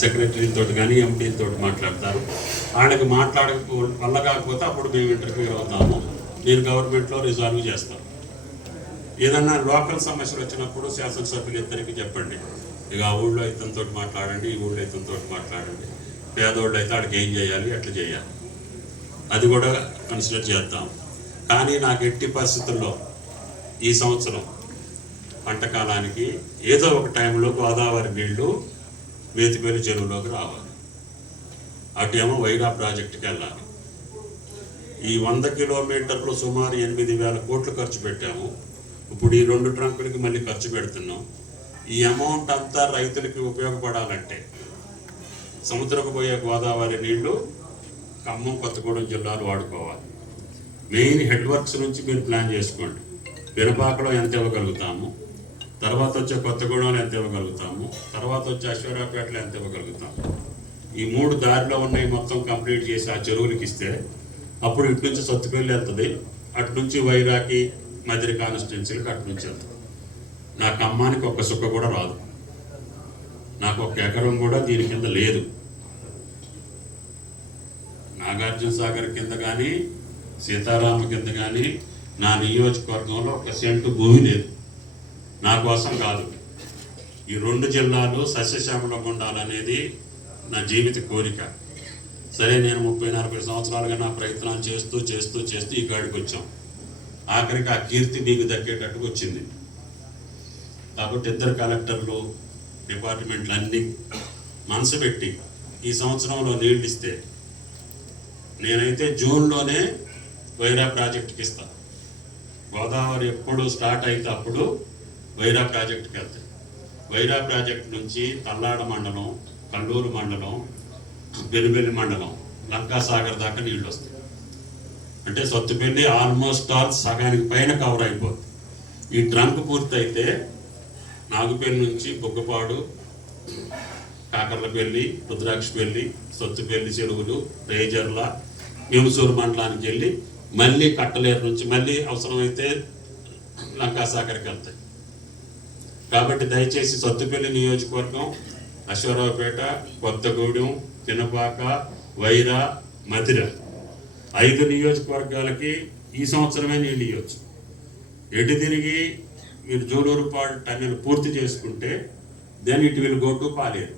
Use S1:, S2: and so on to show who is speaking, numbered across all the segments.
S1: సెక్రటరీలతో కానీ ఎంపీలతో మాట్లాడతారు ఆయనకు మాట్లాడక వల్ల కాకపోతే అప్పుడు మేము ఇంటర్ఫియర్ అవుతాము నేను గవర్నమెంట్లో రిజాల్వ్ చేస్తాను ఏదన్నా లోకల్ సమస్యలు వచ్చినప్పుడు శాసనసభ్యులు ఇద్దరికి చెప్పండి ఇక ఆ ఊళ్ళో ఇతనితో మాట్లాడండి ఈ ఊళ్ళో ఇతనితో మాట్లాడండి పేదోళ్ళు అయితే ఆడికి ఏం చేయాలి ఎట్లా చేయాలి అది కూడా కన్సిడర్ చేద్దాం కానీ నాకు ఎట్టి పరిస్థితుల్లో ఈ సంవత్సరం పంటకాలానికి ఏదో ఒక టైంలో గోదావరి నీళ్లు మేతిపేరు చెరువులోకి రావాలి అటేమో వైరా ప్రాజెక్టుకి వెళ్ళాలి ఈ వంద కిలోమీటర్లు సుమారు ఎనిమిది వేల కోట్లు ఖర్చు పెట్టాము ఇప్పుడు ఈ రెండు ట్రంకులకి మళ్ళీ ఖర్చు పెడుతున్నాం ఈ అమౌంట్ అంతా రైతులకి ఉపయోగపడాలంటే సముద్రకు పోయే గోదావరి నీళ్లు ఖమ్మం కొత్తగూడెం జిల్లాలు వాడుకోవాలి మెయిన్ హెడ్ వర్క్స్ నుంచి మీరు ప్లాన్ చేసుకోండి పినపాకలో ఎంత ఇవ్వగలుగుతాము తర్వాత వచ్చే కొత్తగూడెం ఎంత ఇవ్వగలుగుతాము తర్వాత వచ్చే అశ్వరాపేటలో ఎంత ఇవ్వగలుగుతాము ఈ మూడు దారిలో ఉన్నాయి మొత్తం కంప్లీట్ చేసి ఆ చెరువులకి ఇస్తే అప్పుడు ఇటు నుంచి సత్తుపల్లి వెళ్తుంది అటు నుంచి వైరాకి మధురి కాన్స్టిట్యున్సీలకు అటు నుంచి వెళ్తుంది నాకు అమ్మానికి ఒక్క సుఖ కూడా రాదు నాకు ఒక ఎకరం కూడా దీని కింద లేదు నాగార్జున సాగర్ కింద కానీ సీతారామ కింద కానీ నా నియోజకవర్గంలో ఒక సెంటు భూమి లేదు నా కోసం కాదు ఈ రెండు జిల్లాలో సస్యశ్యామలం ఉండాలనేది నా జీవిత కోరిక సరే నేను ముప్పై నలభై సంవత్సరాలుగా నా ప్రయత్నాలు చేస్తూ చేస్తూ చేస్తూ ఈ కాడికి వచ్చాం ఆఖరికి ఆ కీర్తి నీకు దక్కేటట్టుకు వచ్చింది కాబట్టి ఇద్దరు కలెక్టర్లు డిపార్ట్మెంట్లు అన్నీ మనసు పెట్టి ఈ సంవత్సరంలో నీళ్ళు ఇస్తే నేనైతే జూన్లోనే వైరా ప్రాజెక్ట్కి ఇస్తాను గోదావరి ఎప్పుడు స్టార్ట్ అయితే అప్పుడు వైరా ప్రాజెక్టుకి వెళ్తాయి వైరా ప్రాజెక్టు నుంచి తల్లాడ మండలం కండూరు మండలం బెనుబెల్లి మండలం లంకాసాగర్ దాకా నీళ్ళు వస్తాయి అంటే సత్తుపల్లి ఆల్మోస్ట్ ఆల్ సగానికి పైన కవర్ అయిపోతుంది ఈ ట్రంక్ పూర్తయితే నాగుపల్లి నుంచి బొగ్గపాడు కాకర్లపల్లి రుద్రాక్షపల్లి సొత్తుపెల్లి చెరువులు రేజర్ల ఏమసూరు మండలానికి వెళ్ళి మళ్ళీ కట్టలేరు నుంచి మళ్ళీ అవసరమైతే లంకాసాగర్కి వెళ్తాయి కాబట్టి దయచేసి సత్తుపల్లి నియోజకవర్గం అశ్వరావుపేట కొత్తగూడెం తినపాక వైరా మధిర ఐదు నియోజకవర్గాలకి ఈ సంవత్సరమే నీళ్ళు ఇవ్వచ్చు ఎటు తిరిగి మీరు జూలూరుపాడు టన్నెల్ పూర్తి చేసుకుంటే then it will go to Paleru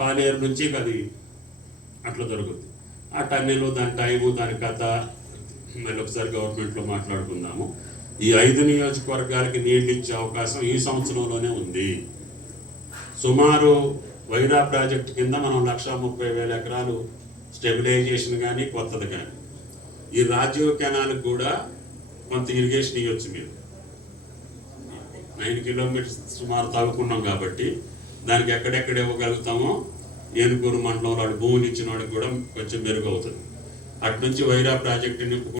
S1: Paleru నుంచి అది అట్లా దొరుకుతుంది ఆ టన్నెల్ దాని టైము దాని కథ మళ్ళీ ఒకసారి గవర్నమెంట్లో మాట్లాడుకుందాము ఈ ఐదు నియోజకవర్గాలకి నీళ్లు ఇచ్చే అవకాశం ఈ సంవత్సరంలోనే ఉంది సుమారు వైరా ప్రాజెక్ట్ కింద మనం లక్ష ముప్పై వేల ఎకరాలు స్టెబిలైజేషన్ కానీ కొత్తది కానీ ఈ రాజీవ్ కెనాల్ కూడా కొంత ఇరిగేషన్ ఇవ్వచ్చు మీరు నైన్ కిలోమీటర్స్ సుమారు తవ్వుకున్నాం కాబట్టి దానికి ఎక్కడెక్కడ ఇవ్వగలుగుతామో ఏనుకూరు మండలంలో భూమిని ఇచ్చిన వాడికి కూడా కొంచెం మెరుగు అవుతుంది అటు నుంచి వైరా ప్రాజెక్టుని